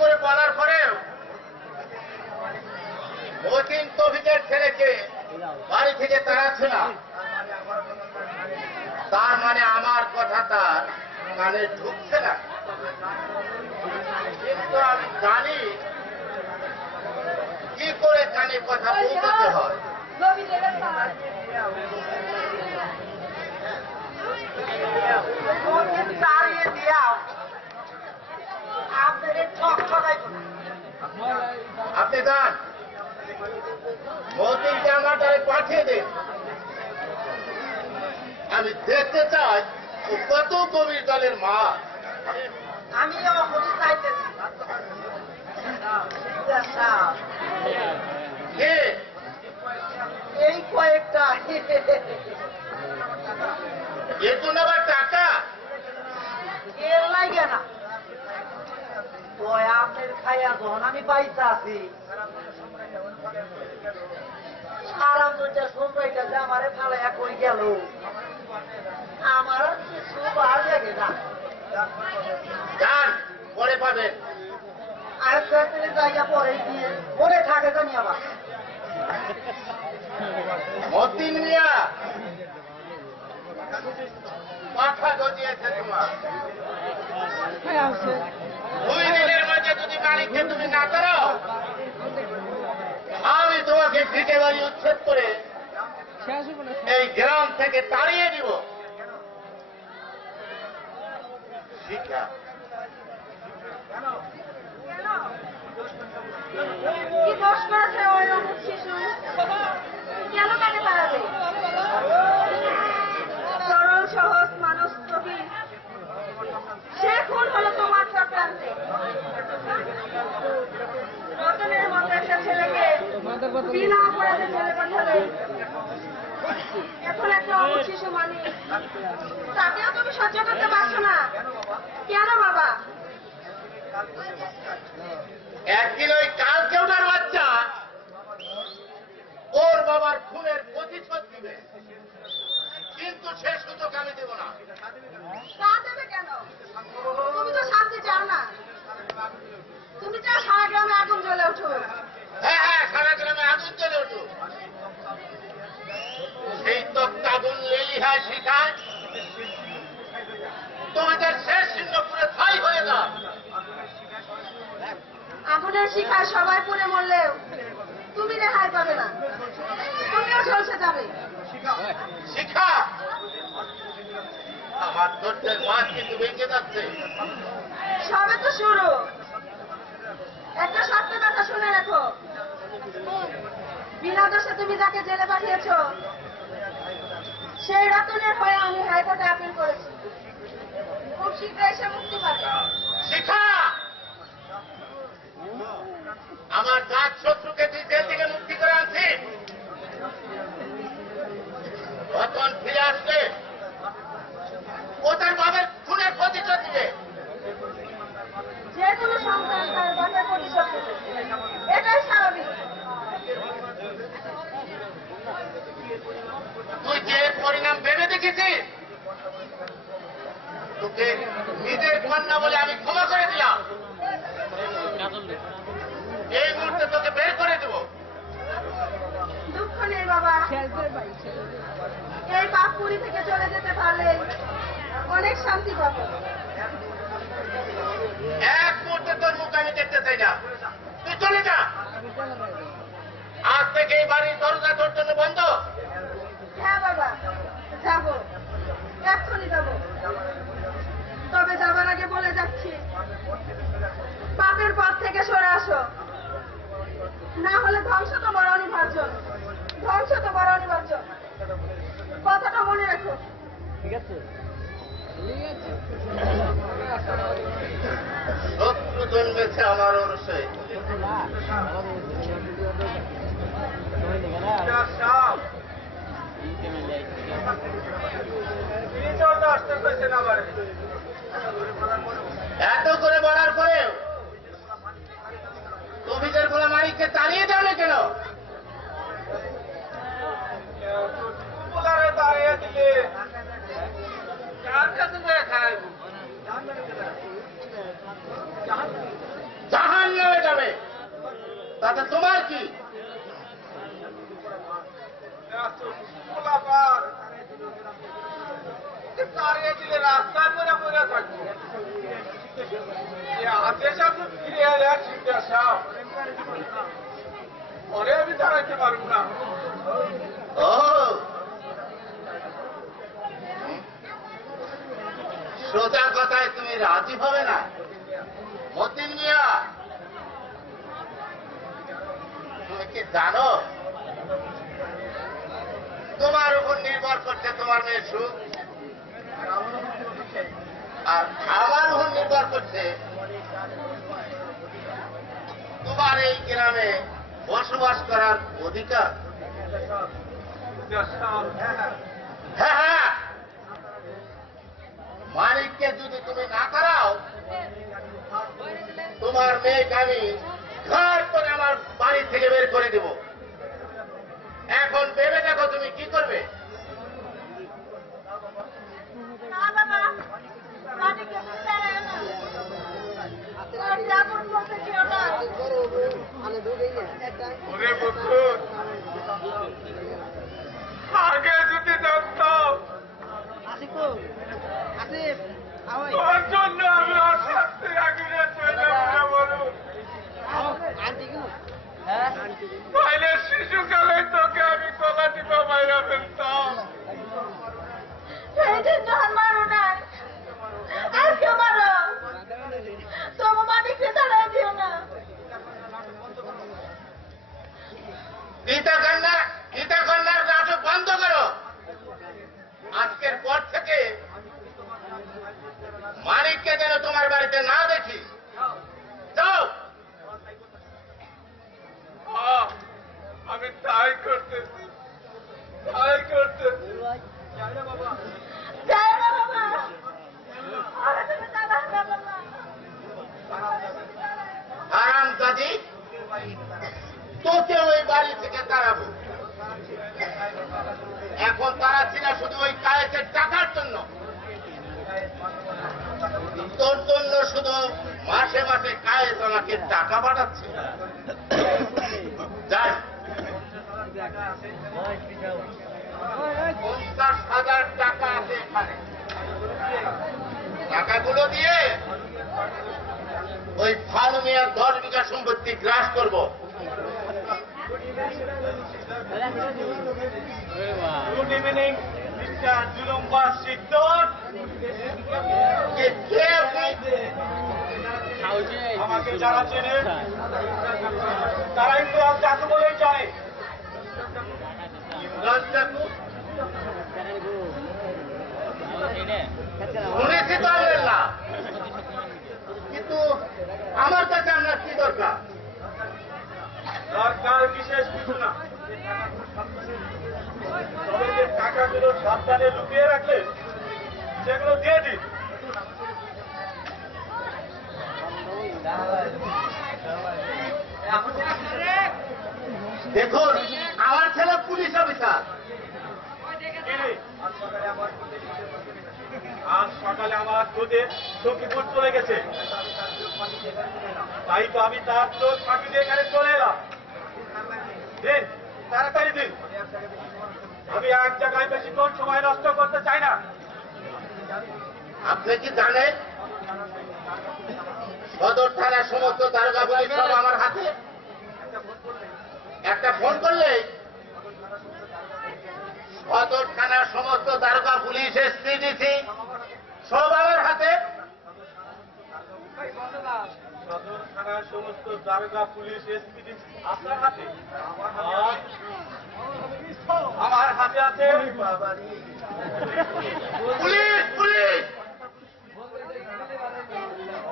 করে বলার পরেও মতিন তৌহিদের ছেলেকে বাড়ি থেকে তাড়াচ্ছে না, তার মানে আমার কথা তার কানে ঢুকছে না। কিন্তু আমি জানি কি করে কানে কথা পৌঁছাতে হয়। তাড়িয়ে দিয়া আপনি যান, মতিনকে আমার দ্বারে পাঠিয়ে দিন। আমি দেখতে চাই ও কত গভীর দলের মা। আমি চাইতেছি এই কয়েকটা এর জন্য আবার টাকা এর লাগে না। আপনার খাইয়া যখন আমি পাইতে আছি আরাম দুইটা সময়টা যে আমারে ফালাইয়া কই গেল, আমার কিছু ভালো লাগে না। যান, পরে পাবেন। আর জায়গা পরে গিয়ে পরে থাকে জানি আবার মতিন মিয়া মাথা গজিয়েছে তোমার। 2 দিনের মধ্যে যদি বাড়িতে তুমি না করো, আমি তোমাকে ভিটে বাড়ি উচ্ছেদ করে এই গ্রাম থেকে তাড়িয়ে দিব। শিক্ষা কি দোষ করেছে ওই অমুক শিশু? কেন তাকে তাড়াবে? সরল সহজ মানুষ ছবি সে খুন হলো তোমার চক্রান্তে। রতনের মতো একটা ছেলেকে বিনা অপরাধে ছেলে পাঠালে, এখন একটা অমুক শিশু মানে তাকেও তুমি সহ্য করতে পারছো না কেন বাবা? একদিন ওই কালকেউটার বাচ্চা ওর বাবার খুনের প্রতিশোধ দিবে, কিন্তু সে সুযোগ আমি দেব না। তা দেবে কেন? তুমি তো শান্তি চাও না, তুমি চাও সারা গ্রামে আগুন জ্বলে উঠুক। হ্যাঁ হ্যাঁ, সারা গ্রামে আগুন জ্বলে উঠুক। সেই তপ্ত আগুন লেলিহা শিখায় তোমাদের শেষ চিহ্ন পুরে ছাই হয়ে যাও। আগুনের শিখায় সবাই পুড়ে মরলেও তুমি রেহাই পাবে না, তুমিও ঝলসে যাবে। শিখা, আমার ধৈর্যের মাছ কিন্তু ভেঙে যাচ্ছে। সবে তো শুরু। একটা সত্য কথা শুনে রাখো, বিনা দোষে তুমি যাকে জেলে পাঠিয়েছ সেই রতনের হয়ে আমি হাইকোর্টে আপিল করেছি, খুব শীঘ্রই সে মুক্তি পাবে। শিখা, আমার জাত শত্রুকে তুই জেল থেকে মুক্তি করে আনছি, রতন ফিরে আসলে ও তার বাবার খুনের প্রতিশোধ দিবে। যে কোনো সন্তান তার বাপের প্রতিশোধ নেবে, এটাই স্বাভাবিক। তুই যে পরিণাম ভেবে দেখেছিস, তোকে নিজের কন্যা বলে আমি ক্ষমা করে দিলাম। এই মুহূর্তে তোকে বের করে দেব। দুঃখ নেই বাবা, এই পাপপুরি থেকে চলে যেতে পারলে অনেক শান্তি পাবো। এক মুহূর্তে তোর মুখ আমি দেখতে চাই না, তুই চলে যা। আজ থেকে এই বাড়ির দরজা তোর জন্য বন্ধ। হ্যাঁ বাবা, যাবো, এক্ষুনি যাবো। তবে যাবার আগে বলে যাচ্ছি, পাপের পথ থেকে সরে আসো, না হলে ধ্বংস তো বড় অনিবার্য, ধ্বংস তো বড় অনিবার্য। কথাটা মনে রাখো। ঠিক আছে। শত্রু জন্মেছে আমার অরসে। এত করে বলার পরেও অভিযোগ বলে মালিককে তাড়িয়ে দাও না কেন? তাড়িয়ে দিলে জাহান তাতে তোমার কি? তাড়িয়ে দিলে রাস্তায় করে মরে থাকবো। আদেশ আপনি ফিরে এলে চিন্তা সাপ পরে আমি দাঁড়াইতে পারবো না। ও সোজা কথায় তুমি রাজি হবে না মতিন মিয়া? তুমি কি জানো তোমার উপর নির্ভর করছে তোমার মেয়ের সুখ, আর আমার উপর নির্ভর করছে তোমার এই গ্রামে বসবাস করার অধিকার। হ্যাঁ হ্যাঁ, মালিককে যদি তুমি না করাও তোমার মেয়েকে আমি ঘর করে আমার বাড়ি থেকে বের করে দেব। এখন ভেবে দেখো তুমি কি করবে। না বাবা, মাটিকে ছাড়ায় না। আর যাবর পথে যেও না। ওরে বন্ধু, আগে যদি জানতাম তোর জন্য আমি অশান্তি আগুনে চলে যাবো বলুন। তাইলে শিশুকালে তোকে আমি কলা টিপা বাইরা ফেলতাম। সেই দিন যখন মারো নাই, আজকে মারো। তবু মাটিকে ছাড়াই দিও না। গীতা কন্যার নাটক বন্ধ করো। আজকের পর থেকে মানিককে যেন তোমার বাড়িতে না দেখি। যাও। আমি তাই করতেছি, তাই করতেছি। যাই না বাবা। আরে তুমি যাবা না বাবা। হারামজাদি, তোকে ওই বাড়ি থেকে তাড়াবো। এখন তাড়াচ্ছি না শুধু ওই কায়েসের টাকার জন্য, তোর জন্য শুধু মাসে মাসে কায়েস আমাকে টাকা পাঠাচ্ছে। যাই, 50,000 টাকা আছে এখানে। টাকাগুলো দিয়ে ওই ফালু মিয়ার 10 বিঘা সম্পত্তি গ্রাস করব। Good evening mister Julumba Sikdar. কে আপনি? আমাকে যারা চেনে তারা ইমরান চাকু বলেই জানে। ইমরান চাকু? শুনেছি তো আমের না, কিন্তু আমার কাছে আপনার কি দরকার? দরকার বিশেষ কিছু না, তবে যে টাকাগুলো সাবধানে লুকিয়ে রাখলে সেগুলো দিয়ে দিন। দেখুন, আমার ছেলে পুলিশ অফিসার। আজ সকালে আমার খোঁজে সখীপুর চলে গেছে, তাই তো আমি তার চোখ ফাঁকি দিয়ে এখানে চলে এলাম। দিন, তাড়াতাড়ি দিন। আমি এক জায়গায় বেশিক্ষণ সময় নষ্ট করতে চাই না। আপনি কি জানেন সদর থানার সমস্ত দারোগা পুলিশ সব আমার হাতে? একটা ফোন করলে সদর থানার সমস্ত দারোগা পুলিশ এসপিডিসি সব আমার হাতে। সদর থানার সমস্ত দারোগা পুলিশ এসপিডি আপনার হাতে? আমার হাতে আছে পুলিশ পুলিশ।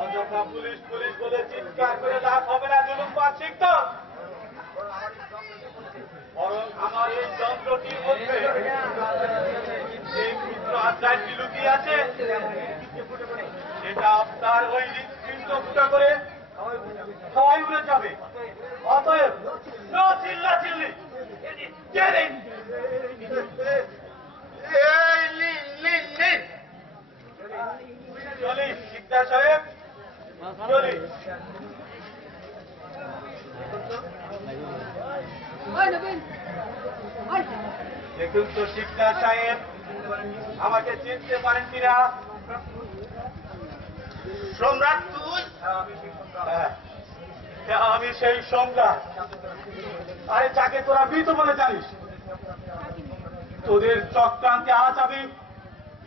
অযথা পুলিশ পুলিশ বলে চিৎকার করে লাভ হবে না জুলুম্বা শিকদর। বরং আমার এই যন্ত্রটির মধ্যে যে ক্ষুদ্র আধ্যায়টি লুকিয়ে আছে সেটা আপনার ওই হৃৎপিণ্ড ফুটা করে সবাই উড়ে যাবে। অতএব নো চিল্লা চিল্লি। চলি শিকদার সাহেব, চলি। দেখুন তো শিকদার সাহেব, আমাকে চিনতে পারেন কিনা? সম্রাট তুই? হ্যাঁ, আমি সেই সম্রাট। আরে যাকে তোরা মৃত বলে জানিস, তোদের চক্রান্তে আজ আমি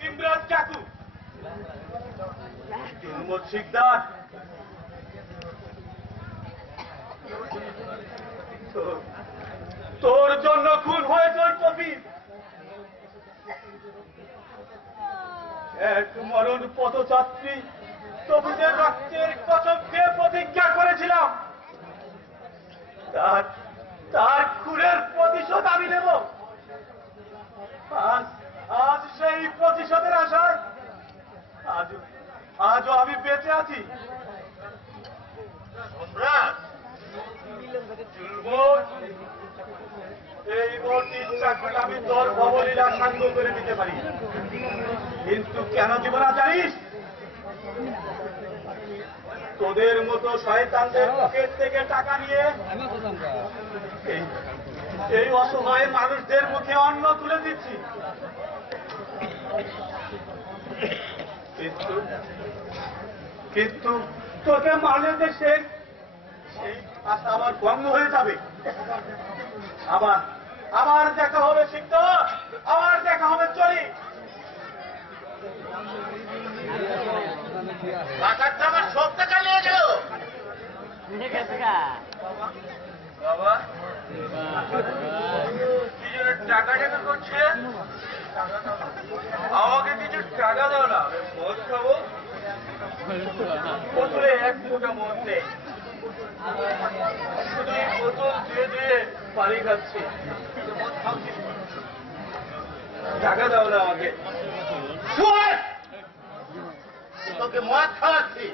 ইমরান কাকু মোহাম্মদ শিকদার তোর জন্য খুন হয়েছে ওই কবির। এক মরণ পথযাত্রী তবুদের রক্তের কসম দিয়ে প্রতিজ্ঞা করেছিলাম, তার খুনের প্রতিশোধ আমি নেব। আজ সেই প্রতিশোধের আশায় আজও আমি বেঁচে আছি। সম্রাট, এই মুহূর্তে ইচ্ছা করলে আমি তোর ভবলীলা শান্ত করে দিতে পারি, কিন্তু কেন দিব না জানিস? তোদের মতো শয়তানদের পকেট থেকে টাকা নিয়ে এই অসহায় মানুষদের মুখে অন্ন তুলে দিচ্ছি। কিন্তু তোকে মারলে যে সেই আশা আমার ভঙ্গ হয়ে যাবে। আবার দেখা হবে সিদ্ধ, আবার দেখা হবে চলি। ডাকাতটা আমার সব টাকা নিয়ে গেল। বাবা কি জন্য টাকা টাকা করছে? আমাকে কিছু টাকা দাও না, মদ খাবো। বোতলে এক ফোঁটা মদ নেই, শুধু এই বোতল ধুয়ে ধুয়ে পানি খাচ্ছি। টাকা দাও না আমাকে। শুয়ার! তোকে মদ খাওয়াচ্ছি।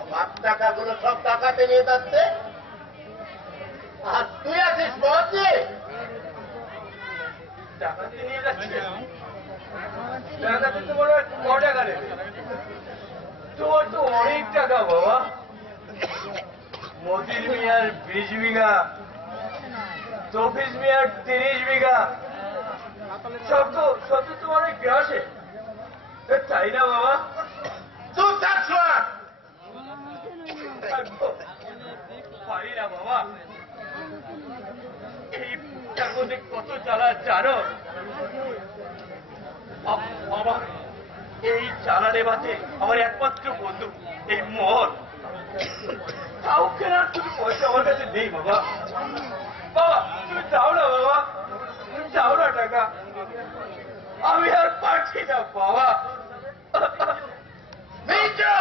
আমার টাকাগুলো সব টাকাতে নিয়ে যাচ্ছে, আর তুই আছিস মদ নিয়ে। টাকাতে নিয়ে যাচ্ছে? টাকাতে তোমার ক টাকা নেবে? তোমার তো অনেক টাকা বাবা। মতির মিয়ার 20 বিঘা, তফিজ মিয়ার 30 বিঘা, সব তো তোমার ওই গ্রাসে, তাই না বাবা? চুপ থাক শুয়ার! পারি না বাবা, এই তার মধ্যে কত জ্বালা জানো বাবা। এই জ্বালা নেবাতে আমার একমাত্র বন্ধু এই মদ। তাও কেনার তুমি পয়সা আমার কাছে নেই বাবা। বাবা তুমি দাও না বাবা, দাও না টাকা, আমি আর পারছি না বাবা। মিন্টু!